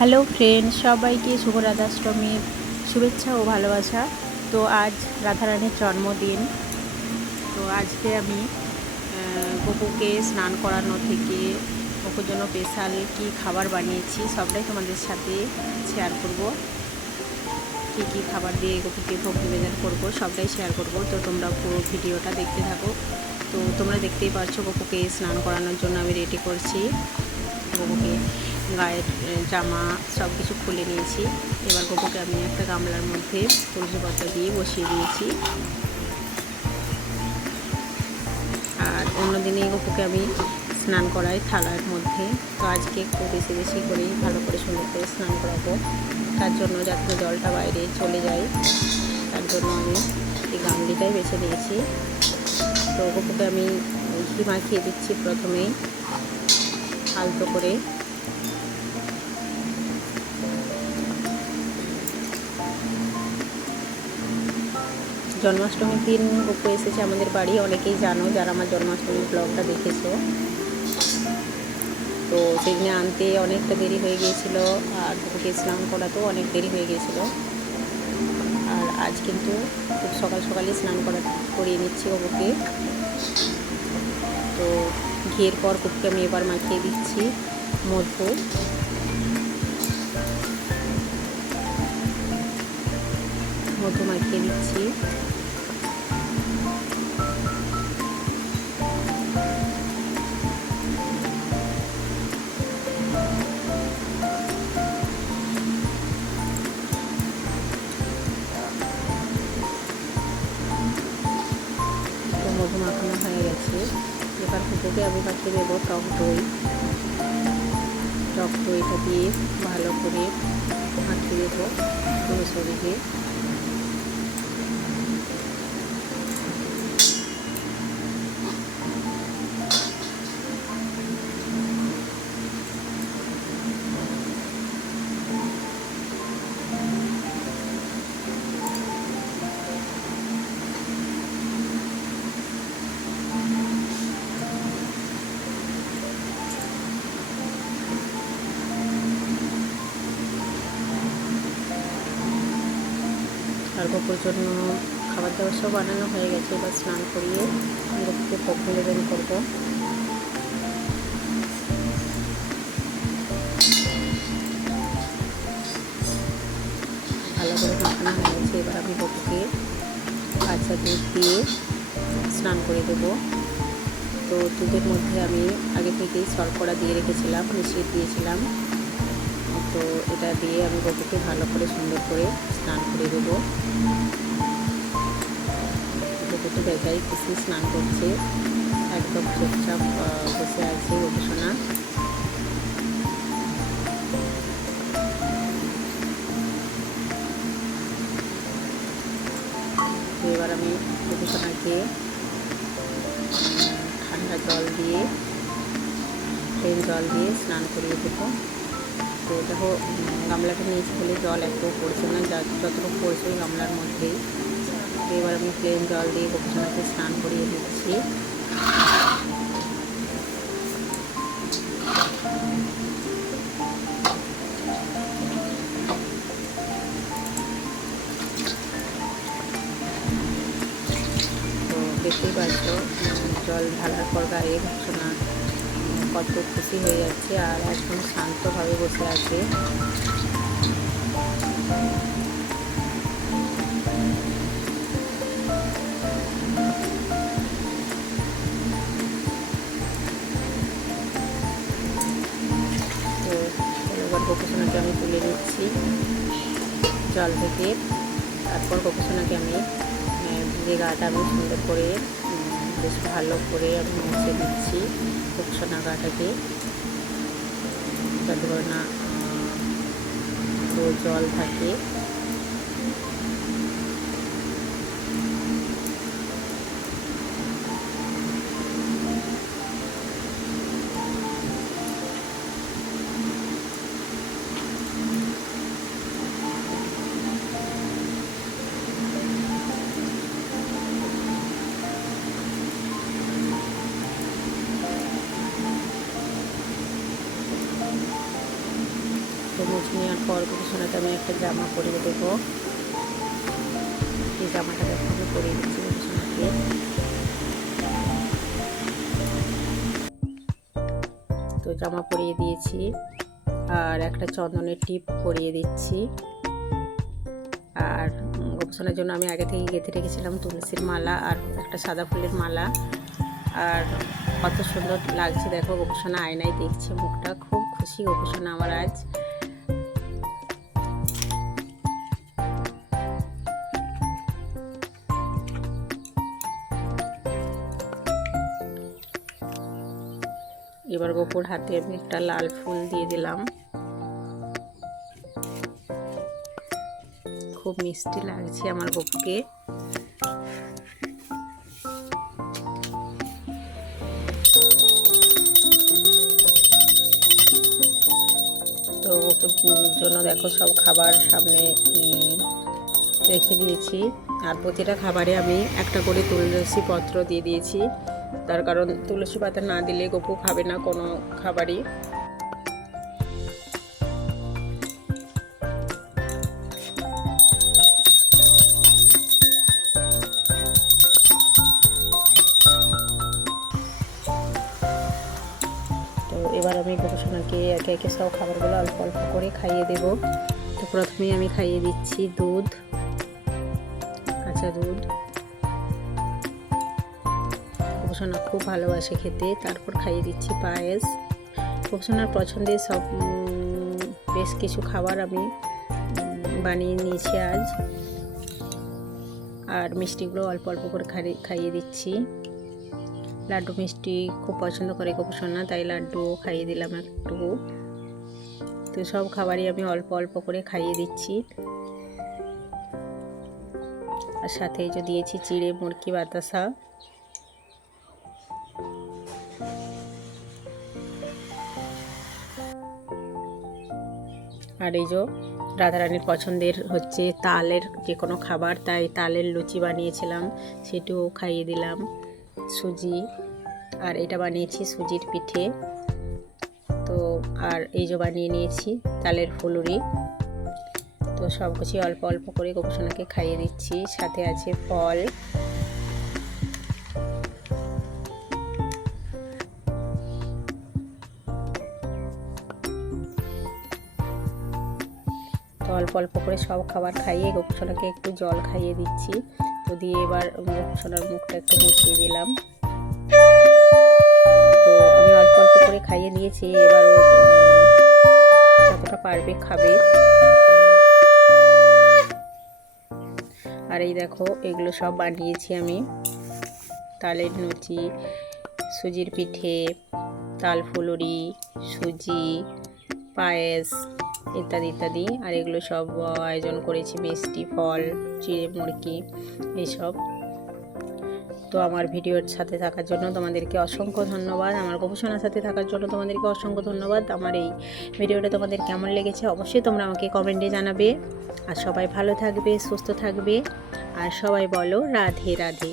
Hello friend, সবাইকে শুভ রাধাষ্টমীর শুভেচ্ছা ও ভালোবাসা। তো আজ রাধারানীর জন্মদিন। তো আজকে আমি গপুকে স্নান করানো থেকে গপুর জন্য স্পেশাল কী খাবার বানিয়েছি সবটাই তোমাদের সাথে শেয়ার করব। কী খাবার দিয়ে গপুকে ভোগ নিবেদন করবো সবটাই শেয়ার করব। তো তোমরা পুরো ভিডিওটা দেখতে থাকো। তো তোমরা দেখতেই পাচ্ছ গপুকে স্নান করানোর জন্য আমি রেডি করছি। গপুকে গায়ের জামা সব কিছু খুলে নিয়েছি। এবার গপুকে আমি একটা গামলার মধ্যে তুলসী পাতা দিয়ে বসিয়ে দিয়েছি। আর অন্যদিনে গপুকে আমি স্নান করাই থালার মধ্যে। তো আজকে একটু বেশি বেশি করেই ভালো করে সুন্দর করে স্নান করাবো। তার জন্য যাতে জলটা বাইরে চলে যায়, তার জন্য আমি এই গামলিটাই বেছে নিয়েছি। তো গপুকে আমি ঘি মাখিয়ে দিচ্ছি প্রথমেই আলতো করে। জন্মাষ্টমীর দিন গপু এসেছে আমাদের বাড়ি, অনেকেই জানো যারা আমার জন্মাষ্টমীর ব্লগটা দেখেছো। তো সেদিনে আনতে অনেকটা দেরি হয়ে গিয়েছিলো, আর গপুকে স্নান করাতেও অনেক দেরি হয়ে গিয়েছিলো। আর আজ কিন্তু খুব সকাল সকালে স্নান করিয়ে নিচ্ছি গপুকে। তো ঘিয়ের পর গপুকে আমি এবার মাখিয়ে দিচ্ছি মধু। মধু মাখিয়ে দিচ্ছি। মধু মাখানো হয়ে গেছে। এবার গপুকে আমি মাখিয়ে দেবো টক দই। টক দইটা দিয়ে ভালো করে মাখিয়ে দেবো পুরো শরীরে। আর গপুর জন্য খাবার দাবার সব বানানো হয়ে গেছে। এবার স্নান করিয়ে গপুকে ভোগ নিবেদন করবো। ভালো করে মাখানো হয়ে গেছে। এবার আমি গপুকে কাঁচা দুধ দিয়ে স্নান করে দেবো। তো দুধের মধ্যে আমি আগে থেকেই শর্করা দিয়ে রেখেছিলাম, মিশিয়ে দিয়েছিলাম। তো এটা দিয়ে আমি গপুকে ভালো করে সুন্দর করে স্নান করে দেবো। গপুটি বেজায় খুশি স্নান করছে, একদম চুপচাপ বসে আছে গবেষণা। তো এবার আমি গবেষণাকে ঠান্ডা জল দিয়ে প্লেন জল দিয়ে স্নান করিয়ে দেবো। তো দেখো গামলাটা নিয়েছি বলে জল একটু পড়ছে না, যতটুকু পড়ছে ওই গামলার মধ্যেই। তো এবার আমি প্লেন জল দিয়ে গবেষণাকে স্নান করিয়ে দিচ্ছি। তো দেখতেই পাচ্ছ জল ঢালার পর গায়ে গবেষণা কত খুশি হয়ে যাচ্ছে আর একদম শান্তভাবে বসে আছে। তো এবার গবেষণাকে আমি তুলে নিচ্ছি জল থেকে। তারপর গবেষণাকে আমি ভিজে গাটা আমি সুন্দর করে বেশ ভালো করে আমি মুছে দিচ্ছি গবেষণা গাটাকে, যাতে করে না জল থাকে। তো মুছে নেওয়ার পর গোপুসোনাকে আমি একটা জামা পরিয়ে দেবো। এই জামাটা দেখো আমি পরিয়ে দিচ্ছি গোপুসোনাকে। তো জামা পরিয়ে দিয়েছি আর একটা চন্দনের টিপ পরিয়ে দিচ্ছি। আর গোপুসোনার জন্য আমি আগে থেকে গেঁথে রেখেছিলাম তুলসীর মালা আর একটা সাদা ফুলের মালা। আর কত সুন্দর লাগছে দেখো, গোপুসোনা আয়নায় দেখছে মুখটা, খুব খুশি গোপুসোনা আমার আজ। এবার গোপুর হাতে আমি একটা লাল ফুল দিয়ে দিলাম, খুব মিষ্টি লাগছে আমার গোপুকে। তো গোপুর জন্য দেখো সব খাবার সামনে রেখে দিয়েছি। আর প্রতিটা খাবারে আমি একটা করে তুলসী পত্র দিয়ে দিয়েছি, তার কারণ তুলসী পাতা না দিলে গপু খাবে না কোনো খাবারই। তো এবার আমি গোপুসোনাকে একে একে সব খাবারগুলো অল্প অল্প করে খাইয়ে দেব। তো প্রথমেই আমি খাইয়ে দিচ্ছি দুধ, কাঁচা দুধ, গোপুসোনা খুব ভালোবাসে খেতে। তারপর খাইয়ে দিচ্ছি পায়েস। গোপুসোনার পছন্দের সব বেশ কিছু খাবার আমি বানিয়ে নিয়েছি আজ। আর মিষ্টিগুলো অল্প অল্প করে খাইয়ে দিচ্ছি। লাড্ডু মিষ্টি খুব পছন্দ করে গোপুসোনা, তাই লাড্ডু খাইয়ে দিলাম একটু। তো সব খাবারই আমি অল্প অল্প করে খাইয়ে দিচ্ছি। আর সাথে যে দিয়েছি চিড়ে, মুরকি, বাতাসা। আর এই যে রাধারানীর পছন্দের হচ্ছে তালের যে কোনো খাবার, তাই তালের লুচি বানিয়েছিলাম, সেটাও খাইয়ে দিলাম। সুজি, আর এটা বানিয়েছি সুজির পিঠে। তো আর এই যে বানিয়ে নিয়েছি তালের ফুলুরি। তো সব কিছু অল্প অল্প করে গোপুসোনাকে খাইয়ে দিচ্ছি। সাথে আছে ফল। তো অল্প অল্প করে সব খাবার খাইয়ে গোপুসোনাকে একটু জল খাইয়ে দিচ্ছি। তো দিয়ে এবার গোপুসোনার মুখটা একটু মুছিয়ে দিলাম। তো আমি অল্প অল্প করে খাইয়ে দিয়েছি, এবার ও যতটা পারবে খাবে। আর এই দেখো এগুলো সব বানিয়েছি আমি, তালের লুচি, সুজির পিঠে, তাল ফুলুরি, সুজি, পায়েস ইত্যাদি ইত্যাদি। আর এগুলো সব আয়োজন করেছি মিষ্টি, ফল, চিড়ে, মুরকি এইসব। তো আমার ভিডিওর সাথে থাকার জন্য তোমাদেরকে অসংখ্য ধন্যবাদ। আমার গোপুসোনার সাথে থাকার জন্য তোমাদেরকে অসংখ্য ধন্যবাদ। আমার এই ভিডিওটা তোমাদের কেমন লেগেছে অবশ্যই তোমরা আমাকে কমেন্টে জানাবে। আর সবাই ভালো থাকবে, সুস্থ থাকবে। আর সবাই বলো রাধে রাধে।